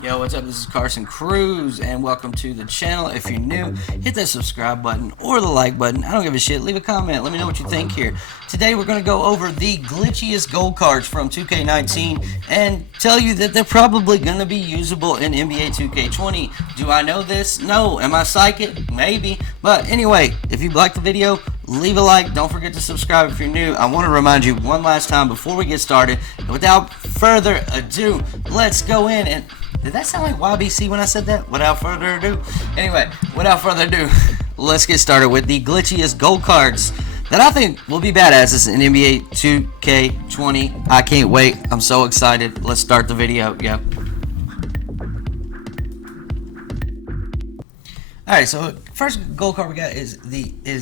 Yo, what's up? This is Carson Cruz, and welcome to the channel. If you're new, hit that subscribe button or the like button. I don't give a shit. Leave a comment. Let me know what you think here. Today, we're going to go over the glitchiest gold cards from 2K19 and tell you that they're probably going to be usable in NBA 2K20. Do I know this? No. Am I psychic? Maybe. But anyway, if you liked the video, leave a like. Don't forget to subscribe if you're new. I want to remind you one last time before we get started. Without further ado, let's go in and... Did that sound like YBC when I said that? Without further ado. Anyway, without further ado, let's get started with the glitchiest gold cards that I think will be badasses in NBA 2K20. I can't wait. I'm so excited. Let's start the video. Yeah. Alright, so first gold card we got is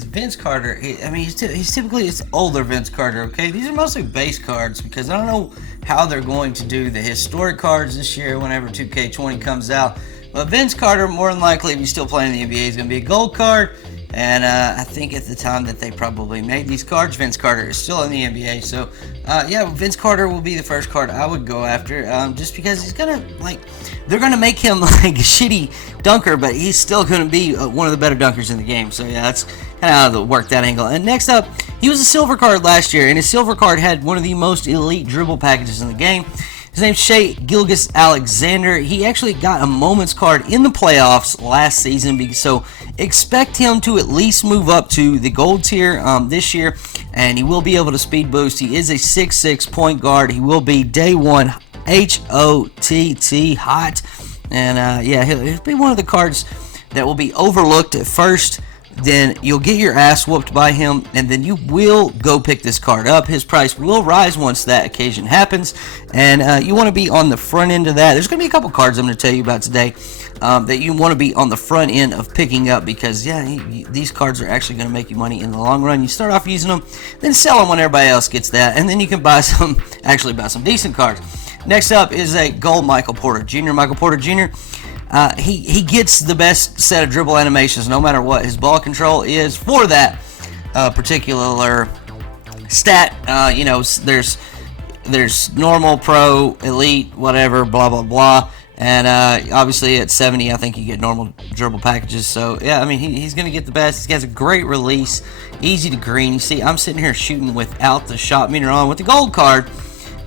Vince Carter. He's typically it's older Vince Carter. Okay, these are mostly base cards because I don't know how they're going to do the historic cards this year whenever 2K20 comes out. But Vince Carter, more than likely, if he's still playing in the NBA, is going to be a gold card. And I think at the time that they probably made these cards, Vince Carter is still in the NBA. So, yeah, Vince Carter will be the first card I would go after, just because he's gonna they're gonna make him like a shitty dunker, but he's still gonna be one of the better dunkers in the game. So yeah, that's kind of how to work that angle. And next up, he was a silver card last year, and his silver card had one of the most elite dribble packages in the game. His name's Shea, Gugus, Elexander. He actually got a moments card in the playoffs last season, so expect him to at least move up to the gold tier this year, and he will be able to speed boost. He is a 6'6" point guard. He will be day one HOTT hot, and yeah, he'll be one of the cards that will be overlooked at first. Then you'll get your ass whooped by him, and then you will go pick this card up. His price will rise once that occasion happens, and you want to be on the front end of that. There's going to be a couple cards I'm going to tell you about today that you want to be on the front end of picking up because, yeah, these cards are actually going to make you money in the long run. You start off using them, then sell them when everybody else gets that, and then you can buy some decent cards. Next up is a gold Michael Porter Jr. Michael Porter Jr., he gets the best set of dribble animations no matter what his ball control is for that particular stat. You know, there's normal, pro, elite, whatever, blah blah blah, and obviously at 70 I think you get normal dribble packages. So yeah, I mean he's gonna get the best. He has a great release, easy to green. You see I'm sitting here shooting without the shot meter on with the gold card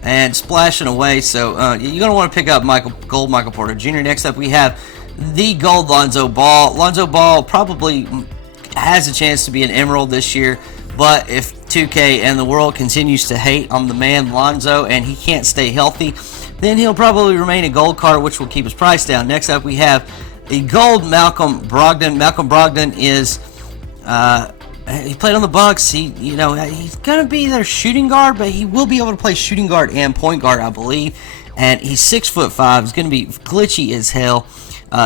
and splashing away. So you're going to want to pick up gold Michael Porter Jr. Next up, we have the gold Lonzo Ball. Lonzo Ball probably has a chance to be an emerald this year, but if 2K and the world continues to hate on the man Lonzo and he can't stay healthy, then he'll probably remain a gold card, which will keep his price down. Next up, we have the gold Malcolm Brogdon. Malcolm Brogdon is... he played on the Bucks. He's gonna be their shooting guard, but he will be able to play shooting guard and point guard, I believe. And he's 6'5". He's gonna be glitchy as hell.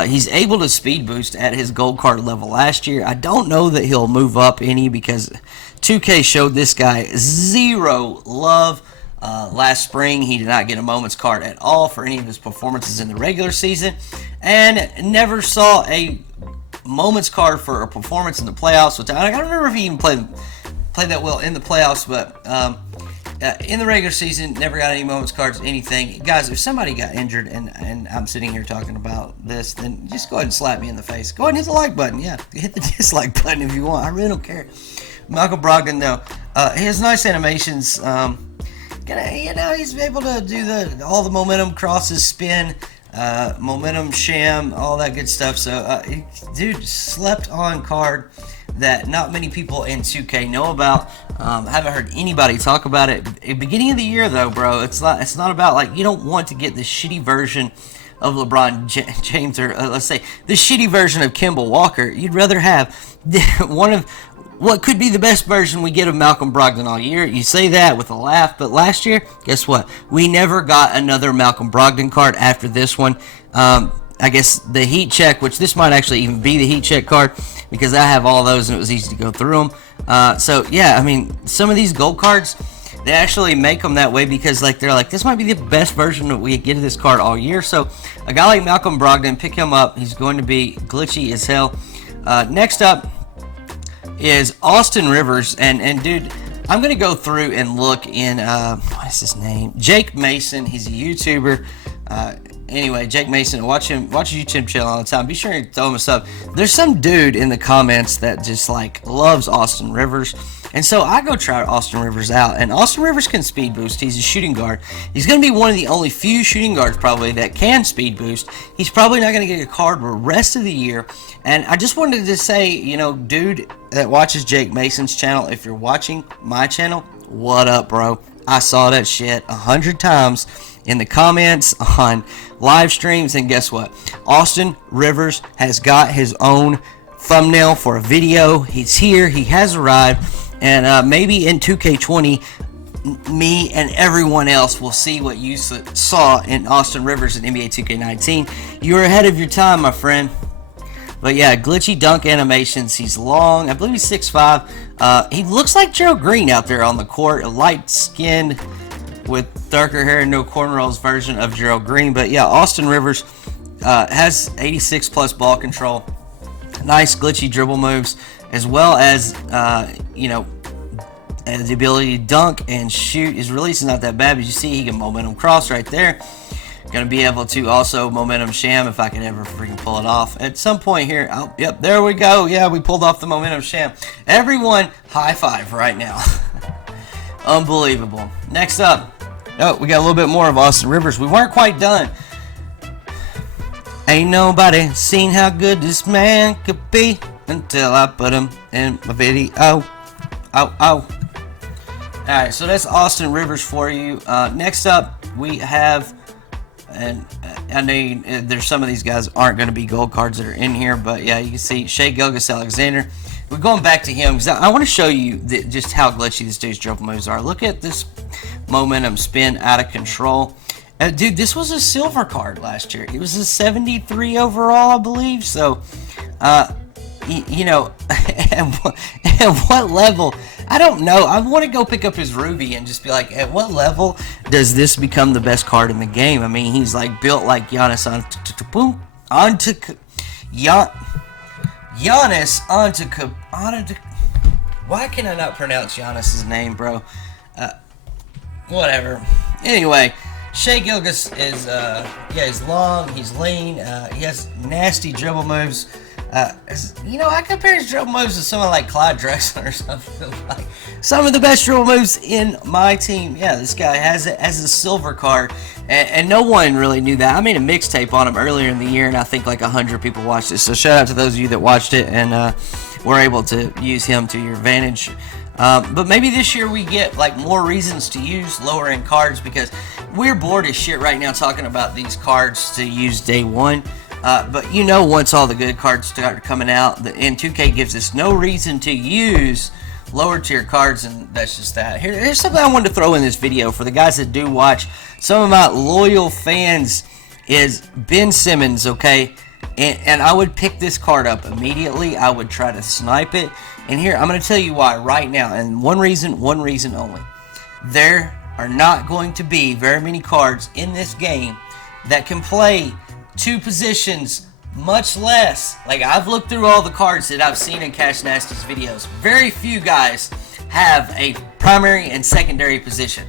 He's able to speed boost at his gold card level last year. I don't know that he'll move up any because 2K showed this guy zero love. Last spring, he did not get a moments card at all for any of his performances in the regular season, and never saw a moments card for a performance in the playoffs. Which I don't remember if he even played that well in the playoffs, but in the regular season, never got any moments cards, anything. Guys, if somebody got injured and I'm sitting here talking about this, then just go ahead and slap me in the face. Go ahead and hit the like button. Yeah, hit the dislike button if you want. I really don't care. Michael Brogdon, though, he has nice animations. He's able to do all the momentum, crosses, spin, momentum, sham, all that good stuff. So, dude, slept on card that not many people in 2K know about. Haven't heard anybody talk about it. At the beginning of the year, though, bro, it's not about, like, you don't want to get the shitty version of LeBron James, or let's say the shitty version of Kemba Walker. You'd rather have one of what could be the best version we get of Malcolm Brogdon all year. You say that with a laugh, but last year, guess what? We never got another Malcolm Brogdon card after this one. I guess the heat check, which this might actually even be the heat check card because I have all those and it was easy to go through them. So yeah, I mean, some of these gold cards, they actually make them that way because they're like, this might be the best version that we get of this card all year. So a guy like Malcolm Brogdon, pick him up. He's going to be glitchy as hell. Next up is Austin Rivers, and dude, I'm gonna go through and look in what is his name? Jake Mason. He's a YouTuber, anyway, Jake Mason, watch his YouTube channel all the time. Be sure to throw him a sub. There's some dude in the comments that just like loves Austin Rivers. And so I go try Austin Rivers out, and Austin Rivers can speed boost. He's a shooting guard. He's going to be one of the only few shooting guards probably that can speed boost. He's probably not going to get a card the rest of the year. And I just wanted to say, you know, dude that watches Jake Mason's channel, if you're watching my channel, what up, bro? I saw that shit 100 times in the comments on live streams, and guess what? Austin Rivers has got his own thumbnail for a video. He's here. He has arrived. And maybe in 2K20, me and everyone else will see what you saw in Austin Rivers in NBA 2K19. You're ahead of your time, my friend. But yeah, glitchy dunk animations. He's long. I believe he's 6'5". He looks like Gerald Green out there on the court. A light-skinned with darker hair and no cornrows version of Gerald Green. But yeah, Austin Rivers has 86-plus ball control. Nice glitchy dribble moves, as well as, you know, the ability to dunk and shoot. His release is not that bad, but you see he can momentum cross right there. Going to be able to also momentum sham if I can ever freaking pull it off. At some point here, oh, yep, there we go. Yeah, we pulled off the momentum sham. Everyone, high five right now. Unbelievable. Next up, oh, we got a little bit more of Austin Rivers. We weren't quite done. Ain't nobody seen how good this man could be until I put him in my video. Oh. Alright, so that's Austin Rivers for you. Next up, we have, and I know there's some of these guys aren't going to be gold cards that are in here, but yeah, you can see Shea, Gugus, Elexander. We're going back to him because I want to show you just how glitchy this dude's dribble moves are. Look at this momentum spin out of control. Dude, this was a silver card last year. It was a 73 overall, I believe. So, you know, at what level? I don't know. I want to go pick up his Ruby and just be like, at what level does this become the best card in the game? I mean, he's like built like Giannis why can I not pronounce Giannis's name, bro? Whatever. Anyway, Shea Gilgeous is, he's long, he's lean, he has nasty dribble moves. You know, I compare his dribble moves to someone like Clyde Drexler or something. Like some of the best dribble moves in my team. Yeah, this guy has it as a silver card, and no one really knew that. I made a mixtape on him earlier in the year, and I think like 100 people watched it. So shout out to those of you that watched it and were able to use him to your advantage. But maybe this year we get like more reasons to use lower end cards, because we're bored as shit right now talking about these cards to use day one. But you know, once all the good cards start coming out, the N2K gives us no reason to use lower tier cards, and that's just that. Here's something I wanted to throw in this video for the guys that do watch. Some of my loyal fans is Ben Simmons, okay? And I would pick this card up immediately. I would try to snipe it. And here, I'm going to tell you why right now. And one reason only. There are not going to be very many cards in this game that can play two positions, much less. Like, I've looked through all the cards that I've seen in Cash Nasty's videos. Very few guys have a primary and secondary position.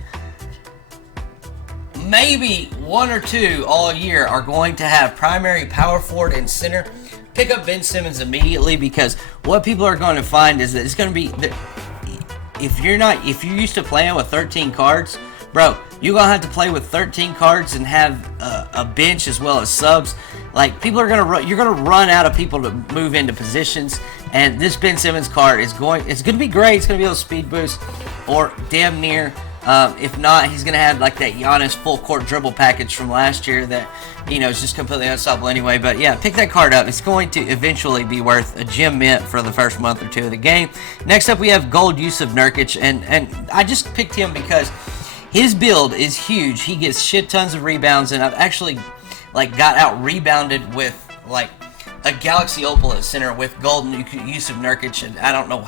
Maybe one or two all year are going to have primary, power forward, and center. Pick up Ben Simmons immediately, because what people are going to find is that it's going to be, if you're used to playing with 13 cards, bro, you're going to have to play with 13 cards and have a bench as well as subs. Like, people are going to you're going to run out of people to move into positions, and this Ben Simmons card it's going to be great. It's going to be able to speed boost, or damn near. If not, he's going to have like that Giannis full court dribble package from last year that, you know, is just completely unstoppable anyway. But yeah, pick that card up. It's going to eventually be worth a gem mint for the first month or two of the game. Next up, we have Gold Yusuf Nurkic, and I just picked him because his build is huge. He gets shit tons of rebounds, and I've actually like got out rebounded with like a Galaxy Opal at center with Golden Yusuf Nurkic, and I don't know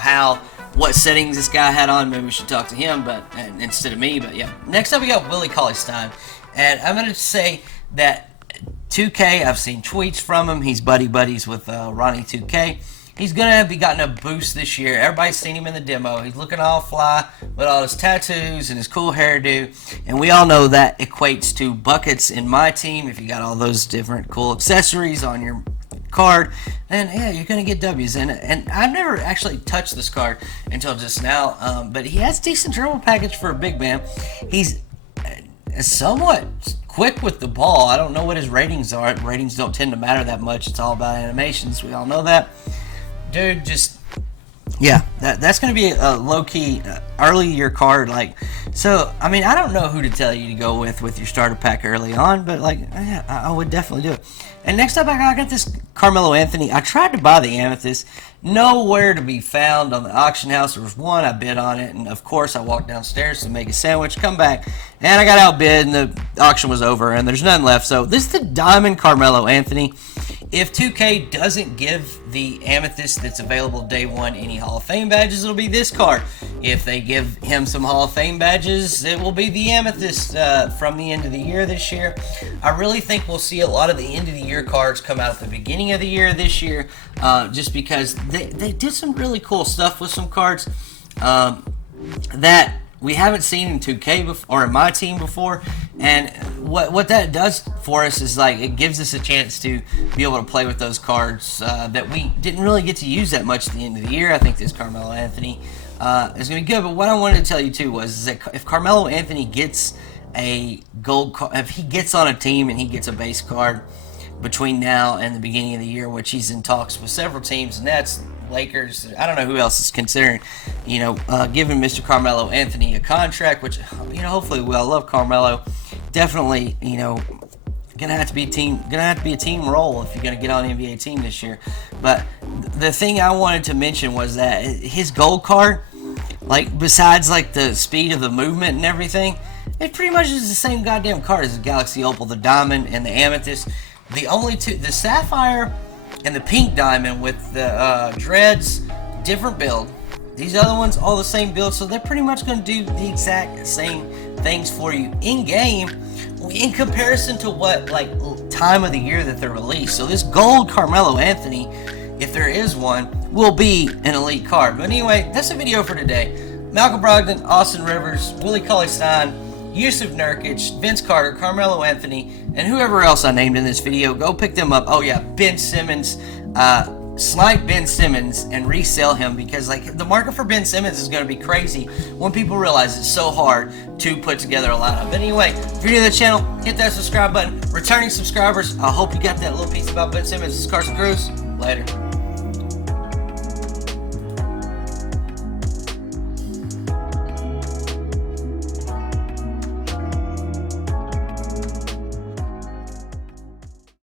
what settings this guy had on. Maybe we should talk to him, but instead of me. But yeah. Next up, we got Willie Cauley-Stein, and I'm gonna say that 2K. I've seen tweets from him. He's buddies with Ronnie 2K. He's gonna be gotten a boost this year. Everybody's seen him in the demo. He's looking all fly with all his tattoos and his cool hairdo, and we all know that equates to buckets in MYTEAM. If you got all those different cool accessories on your card, then yeah, you're gonna get W's. And I've never actually touched this card until just now, but he has decent dribble package for a big man. He's somewhat quick with the ball. I don't know what his ratings are. Ratings don't tend to matter that much. It's all about animations. We all know that. Dude, just, yeah, that's going to be a low-key early year card. Like, so, I mean, I don't know who to tell you to go with your starter pack early on, but, like, yeah, I would definitely do it. And next up, I got this Carmelo Anthony. I tried to buy the Amethyst. Nowhere to be found on the auction house. There was one. I bid on it, and of course, I walked downstairs to make a sandwich, come back, and I got outbid, and the auction was over, and there's none left. So this is the Diamond Carmelo Anthony. If 2K doesn't give the Amethyst that's available day one any Hall of Fame badges, it'll be this card. If they give him some Hall of Fame badges, it will be the Amethyst from the end of the year this year. I really think we'll see a lot of the end of the year cards come out at the beginning of the year this year, just because they did some really cool stuff with some cards that we haven't seen in 2K before, or in MYTEAM before, and what that does for us is, like, it gives us a chance to be able to play with those cards that we didn't really get to use that much at the end of the year. I think this Carmelo Anthony is going to be good, but what I wanted to tell you too was that if Carmelo Anthony gets a gold card, if he gets on a team and he gets a base card between now and the beginning of the year, which he's in talks with several teams, and that's Lakers. I don't know who else is considering, giving Mr. Carmelo Anthony a contract, which, hopefully will. I love Carmelo. Definitely, gonna have to be a team role if you're gonna get on the NBA team this year. But the thing I wanted to mention was that his gold card, like, besides like the speed of the movement and everything, it pretty much is the same goddamn card as the Galaxy Opal, the Diamond, and the Amethyst. The only two, the Sapphire and the Pink Diamond with the dreads, different build. These other ones, all the same build, so they're pretty much going to do the exact same things for you in game, in comparison to what, like, time of the year that they're released. So this gold Carmelo Anthony, if there is one, will be an elite card. But anyway, that's the video for today. Malcolm Brogdon, Austin Rivers, Willie CAULEY-STEIN, Yusuf Nurkic, Vince Carter, Carmelo Anthony, and whoever else I named in this video. Go pick them up. Oh yeah, Ben Simmons. Snipe Ben Simmons and resell him, because, like, the market for Ben Simmons is going to be crazy when people realize it's so hard to put together a lineup. But anyway, if you're new to the channel, hit that subscribe button. Returning subscribers, I hope you got that little piece about Ben Simmons. This is Carson Cruz. Later.